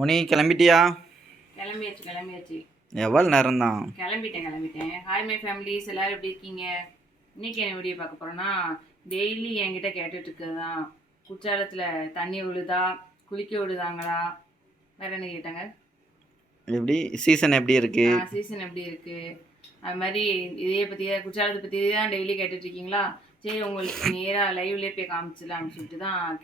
முனி கிளம்பிட்டியா? கிளம்பியாச்சு. எவ்வளோ நேரம் தான்? கிளம்பிட்டேன். ஹாய் மை ஃபேமிலிஸ், எல்லாரும் எப்படி இருக்கீங்க? இன்னைக்கு என்ன வீடியோ பார்க்க போறோம்னா, டெய்லி என்கிட்ட கேட்டுட்டு இருக்கதான், குற்றாலத்தில் தண்ணி விழுதா, குளிக்க விடுதாங்களா, வேற என்ன கேட்டாங்க, எப்படி சீசன் எப்படி இருக்கு? சீசன் எப்படி இருக்கு, அது மாதிரி இதே பற்றியே குற்றாலத்தை பற்றி தான் டெய்லி கேட்டுட்டு இருக்கீங்களா? சரி, உங்களுக்கு நேராக லைவ்லேயே போய் காமிச்சிடலாம்னு சொல்லிட்டு தான்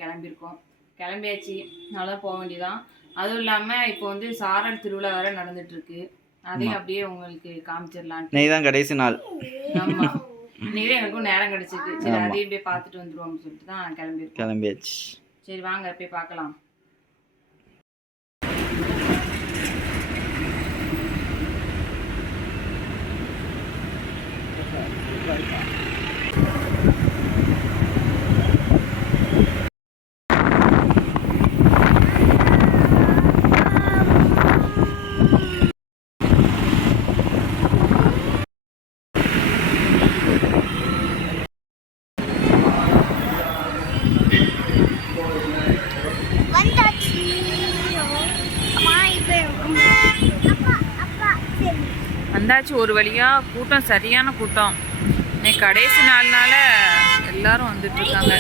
கிளம்பியாச்சு. நல்லா போக வேண்டியதான். அதுவும் இல்லாமல் இப்போ வந்து சாரல் திருவிழா வேற நடந்துட்டு இருக்கு. அதையும் அப்படியே உங்களுக்கு காமிச்சிடலாம். நீ தான் கடைசி நாள். ஆமாம், இன்னைக்கு எனக்கும் நேரம் கிடைச்சிருக்கு. சரி, அதையும் போய் பார்த்துட்டு வந்துடுவோம்னு சொல்லிட்டு தான் கிளம்பியாச்சு. சரி, வாங்க போய் பார்க்கலாம். வந்தாச்சு ஒரு வழியாக. கூட்டம் சரியான கூட்டம். இன்னைக்கு கடைசி நாள்னால எல்லாரும் வந்துட்டு இருக்காங்க.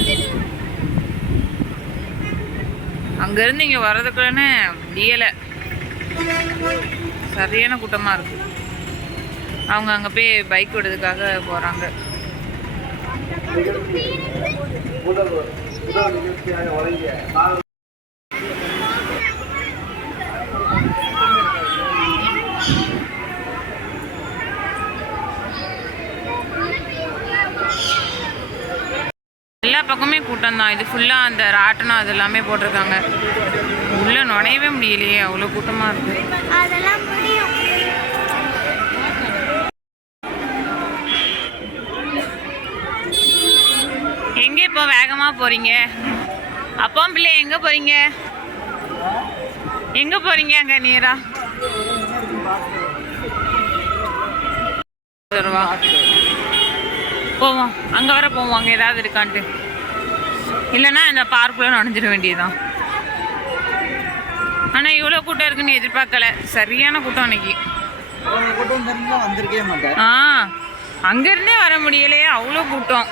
அங்கேருந்து இங்கே வர்றதுக்குள்ளே முடியலை, சரியான கூட்டமாக இருக்குது. அவங்க அங்கே போய் பைக் விடுறதுக்காக போகிறாங்க. எல்லா பக்கமே கூட்டம் தான். இது ஃபுல்லாக அந்த ராட்டனம் அது எல்லாமே போட்டிருக்காங்க. உள்ளே நுழையவே முடியலையே, அவ்வளோ கூட்டமாக இருக்குது. எங்கே இப்போ வேகமாக போகிறீங்க? அப்பா பிள்ளை எங்கே போகிறீங்க? அங்கே நேரா போவோம். அங்கே வர போவோம், அங்கே ஏதாவது இருக்கான்ட்டு. இல்லைன்னா இந்த பார்க்குள்ளே நுழைஞ்சிட வேண்டியதுதான். ஆனால் இவ்வளோ கூட்டம் இருக்குன்னு எதிர்பார்க்கல. சரியான கூட்டம் அன்னைக்கு. அங்கேருந்தே வர முடியலையே, அவ்வளோ கூட்டம்.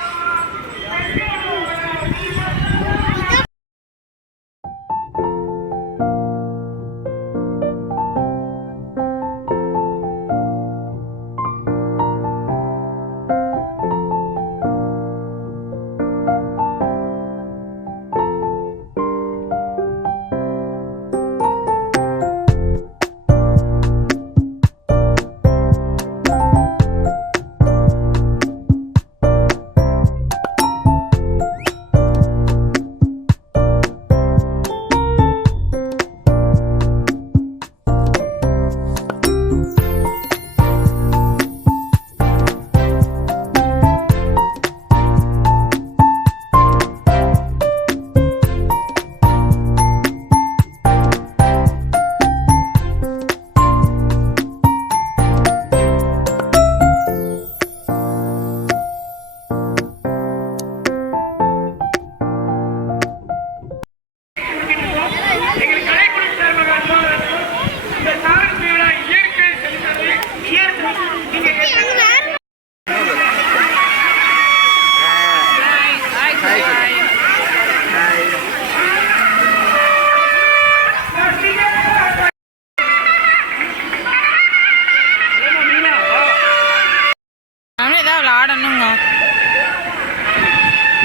விளாடணுங்க.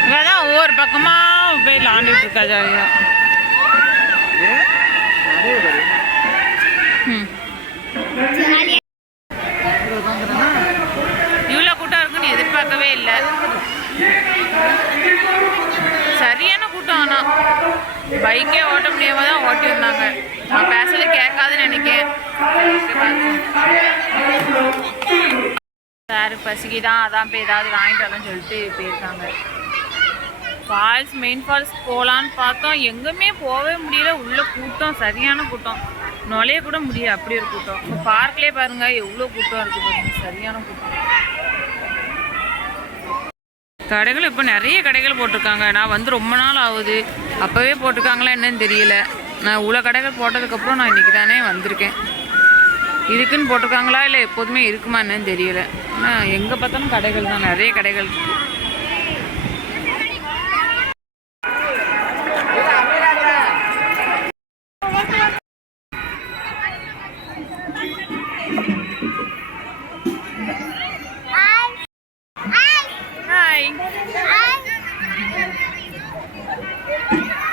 இதான் ஒவ்வொரு பக்கமாக போய் விளாண்டுட்டு இருக்கா ஜாலியா. இவ்வளோ கூட்டம் இருக்குன்னு எதிர்பார்க்கவே இல்லை. சரியான கூட்டம். ஆனால் பைக்கே ஓட்ட முடியாம தான் ஓட்டி வந்தாங்க. நான் பேசுறது கேட்காதுன்னு நினைக்கிறேன். சார் பசிக்குதான், அதான் போய் ஏதாவது வாங்கிட்டு வரலாம்னு சொல்லிட்டு போயிருக்காங்க. ஃபால்ஸ், மெயின் ஃபால்ஸ் போகலான்னு பார்த்தோம், எங்கேயுமே போகவே முடியல. உள்ள கூட்டம், சரியான கூட்டம். நுழைய கூட முடியல, அப்படி ஒரு கூட்டம். இப்போ பார்க்லேயே பாருங்க எவ்வளோ கூட்டம் இருக்குது பாருங்க, சரியான கூட்டம். கடைகள் இப்போ நிறைய கடைகள் போட்டிருக்காங்க. நான் வந்து ரொம்ப நாள் ஆகுது, அப்போவே போட்டிருக்காங்களா என்னன்னு தெரியல. நான் இவ்வளோ கடைகள் போட்டதுக்கப்புறம் நான் இன்றைக்கி தானே வந்திருக்கேன். இருக்குன்னு போட்டிருக்காங்களா இல்லை எப்போதுமே இருக்குமா என்னன்னு தெரியல. ஆனால் எங்கே பார்த்தாலும் கடைகள் தான், நிறைய கடைகள் இருக்குது.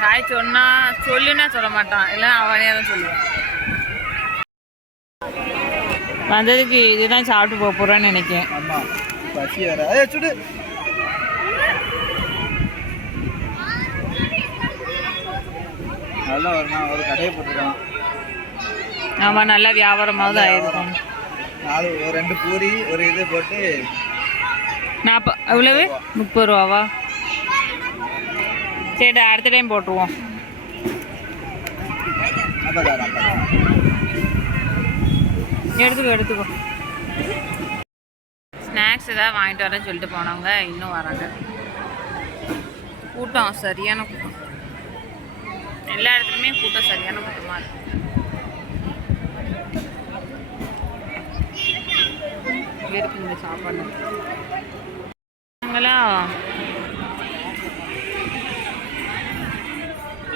ஹாய் சொன்னா சொல்லுன்னா சொல்ல மாட்டான், இல்லை அவனே தான் சொல்லுவான். வந்ததுக்கு இதுதான் சாப்பிட்டு போக போகிறேன்னு நினைக்கிறேன். ஆமாம், பசி வேற. சுடு. நல்லா வரணும், ஒரு கடையை போட்டுருக்கான். ஆமாம், நல்லா வியாபாரமாவது ஆயிருக்கும். 2 பூரி ஒரு இது போட்டு எவ்வளவு 30 ரூபாவா? சரி, அடுத்த டைம் போட்டுருவோம். எடுத்துக்கோ. ஸ்நாக்ஸ் ஏதாவது வாங்கிட்டு வரேன்னு சொல்லிட்டு போனவங்க இன்னும் வராங்க. கூட்டம் சரியான கூட்டம், எல்லா இடத்துலையுமே கூட்டம் சரியான கூட்டமாக இருக்கு. இருக்கு இந்த சாப்பாடு.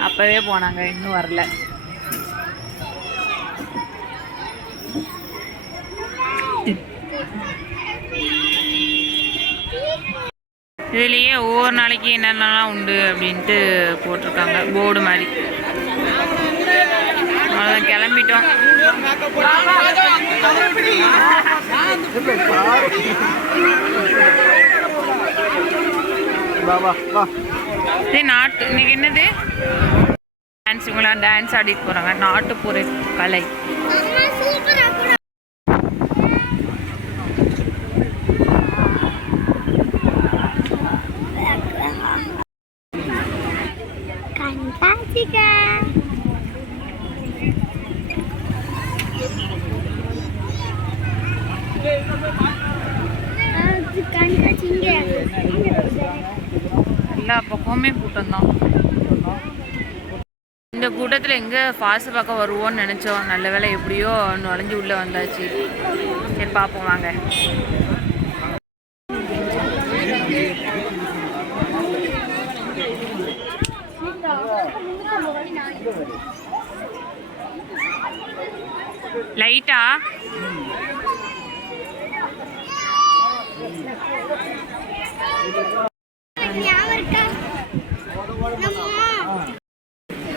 அப்பவே போனாங்க, இன்னும் வரல. இதுலேயே ஒவ்வொரு நாளைக்கு என்னென்னலாம் உண்டு அப்படின்ட்டு போட்டிருக்காங்க, போர்டு மாதிரி. அவ்வளோதான், கிளம்பிட்டோம். நாட்டு இன்னைக்கு என்னது டான்ஸ், இவங்களாம் டான்ஸ் ஆடிட்டு போகிறாங்க. நாட்டுப்புற கலை. எல்லா பக்கமுமே கூட்டம் தான். இந்த கூட்டத்தில் எங்கே ஃபால்ஸ் பார்க்க வருவோன்னு நினச்சோம். நல்ல வேலை எப்படியோ நுழைஞ்சு உள்ளே வந்தாச்சு. சரி, பார்ப்போம் வாங்க. லைட்டா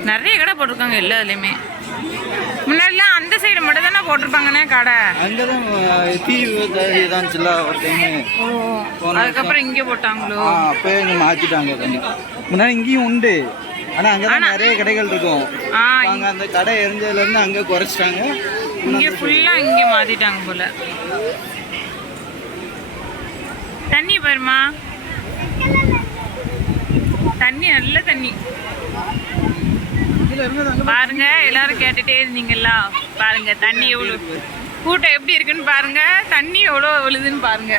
நிறைய கடை போட்டிருக்காங்க எல்லா இதுலையுமே. முன்னாடிலாம் அந்த சைடு மட்டும் தானே போட்டிருப்பாங்கண்ணே கடை. அங்கதான் தீ இதாச்சுல ஒரு டைம். அதுக்கப்புறம் இங்கே போட்டாங்களோ? அப்போ இங்கே மாற்றிட்டாங்க. முன்னாடி இங்கேயும் உண்டு, ஆனால் அங்கே தான் நிறைய கடைகள் இருக்கும். அங்கே அந்த கடை எரிஞ்சதுலேருந்து அங்கே குறைச்சிட்டாங்க. இங்கே ஃபுல்லாக இங்கே மாற்றிட்டாங்க போல. தண்ணி பாருமா, தண்ணி நல்ல தண்ணி பாருங்க. எல்லாரும் கேட்டுட்டே இருந்தீங்களா, பாருங்க தண்ணி எவ்வளோ கூட்டம் எப்படி இருக்குன்னு பாருங்க, தண்ணி எவ்வளோ விழுதுன்னு பாருங்க.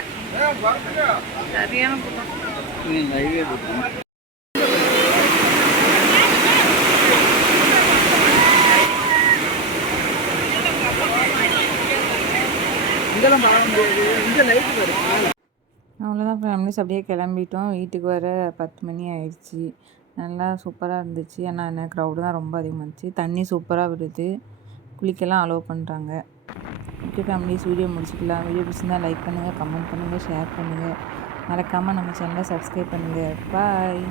சரியான கூட்டம். அவ்வளோதான் ஃபேமிலிஸ், அப்படியே கிளம்பிட்டோம். வீட்டுக்கு வர 10 மணி ஆயிடுச்சு. நல்லா சூப்பராக இருந்துச்சு. ஆனால் என்ன க்ரௌடு தான் ரொம்ப அதிகமாக இருந்துச்சு. தண்ணி சூப்பராக விடுது, குளிக்கெல்லாம் அலோவ் பண்ணுறாங்க. ஓகே ஃபேமிலிஸ், வீடியோ முடிச்சுக்கலாம். வீடியோ பிடிச்சிருந்தா லைக் பண்ணுங்கள், கமெண்ட் பண்ணுங்கள், ஷேர் பண்ணுங்கள். மறக்காமல் நம்ம சேனலை சப்ஸ்கிரைப் பண்ணுங்கள். பாய்.